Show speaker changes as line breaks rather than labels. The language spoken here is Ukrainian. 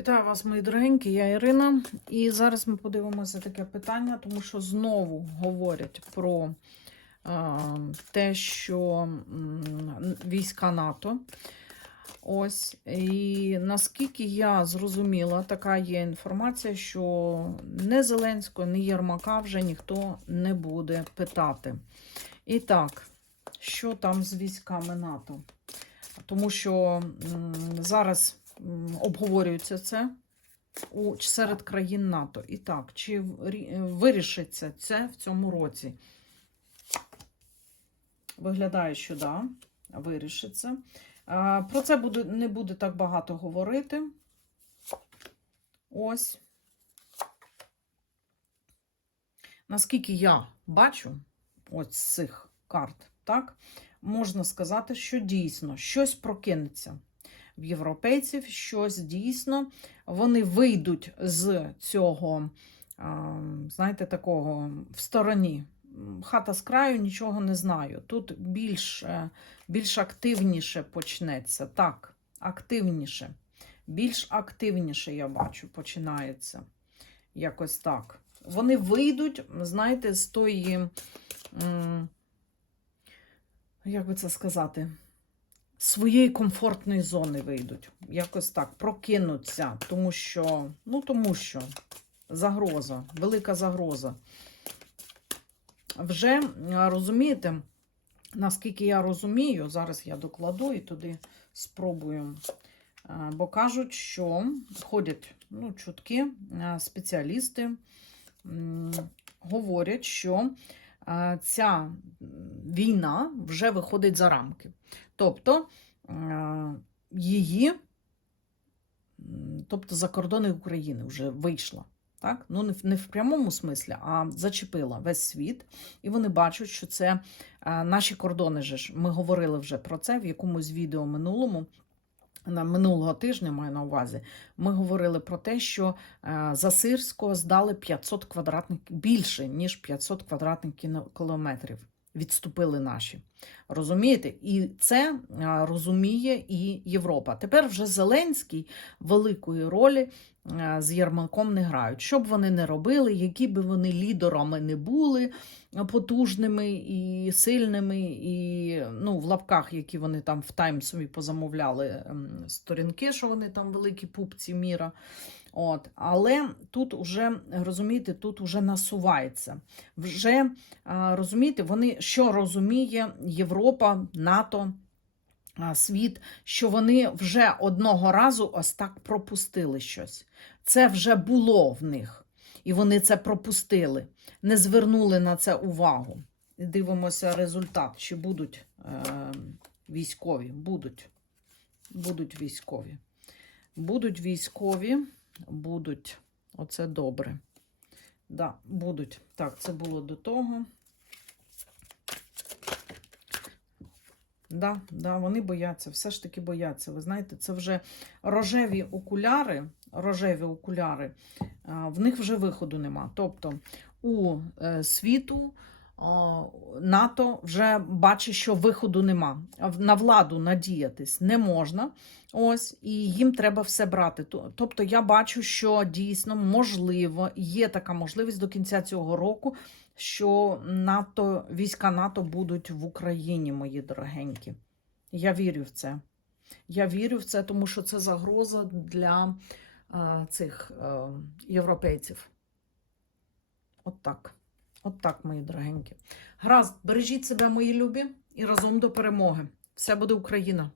Вітаю вас, мої дорогенькі, я Ірина. І зараз ми подивимося таке питання, тому що знову говорять про е, те, що війська НАТО. Ось, і наскільки я зрозуміла, така є інформація, що не Зеленського, ні Єрмака вже ніхто не буде питати. І так, що там з військами НАТО? Тому що м, зараз обговорюється це у, серед країн НАТО. І так, чи вирішиться це в цьому році? Виглядає, що да, вирішиться. Про це буде, не буде так багато говорити. Ось. Наскільки я бачу ось з цих карт, так, можна сказати, що дійсно щось прокинеться в європейців, щось дійсно. Вони вийдуть з цього, знаєте, такого в стороні. Хата з краю, нічого не знаю. Тут більш, більш активніше почнеться. Так, активніше. Більш активніше, я бачу, починається. Якось так. Вони вийдуть, знаєте, з тої, як би це сказати, своєї комфортної зони вийдуть. Якось так, прокинуться, тому що, ну, тому що загроза, велика загроза. Вже розумієте, наскільки я розумію, зараз я докладу і туди спробую. Бо кажуть, що ходять ну, чутки, спеціалісти говорять, що ця війна вже виходить за рамки. Тобто її, тобто за кордони України вже вийшла. Так? Ну, не в, прямому смислі, а зачепила весь світ. І вони бачать, що це наші кордони. Ж. Ми говорили вже про це в якомусь відео минулому. На минулого тижня маю на увазі. Ми говорили про те, що е, за Сирського здали 500 квадратних більше ніж 500 квадратних кілометрів. Відступили наші. Розумієте? І це розуміє і Європа. Тепер вже Зеленський великої ролі з Єрмаком не грають. Що б вони не робили, які б вони лідерами не були потужними і сильними, і ну, в лапках, які вони там в Тайм собі позамовляли ем, сторінки, що вони там великі пупці міра. От. Але тут уже, розумієте, тут уже насувається. Вже розумієте, вони що розуміє Європа, НАТО, світ, що вони вже одного разу ось так пропустили щось. Це вже було в них, і вони це пропустили, не звернули на це увагу. Дивимося результат, чи будуть е, військові. Будуть. Будуть військові. Будуть військові, будуть. Оце добре. Да, будуть. Так, це було до того. Да, да, вони бояться, все ж таки бояться. Ви знаєте, це вже рожеві окуляри, рожеві окуляри, в них вже виходу нема. Тобто у е, світу НАТО вже бачить, що виходу нема. На владу надіятись не можна. Ось, і їм треба все брати. Тобто я бачу, що дійсно можливо, є така можливість до кінця цього року, що НАТО, війська НАТО будуть в Україні, мої дорогенькі. Я вірю в це. Я вірю в це, тому що це загроза для е, цих е, європейців. От так. От так, мої дорогенькі. Гаразд, бережіть себе, мої любі, і разом до перемоги. Все буде Україна!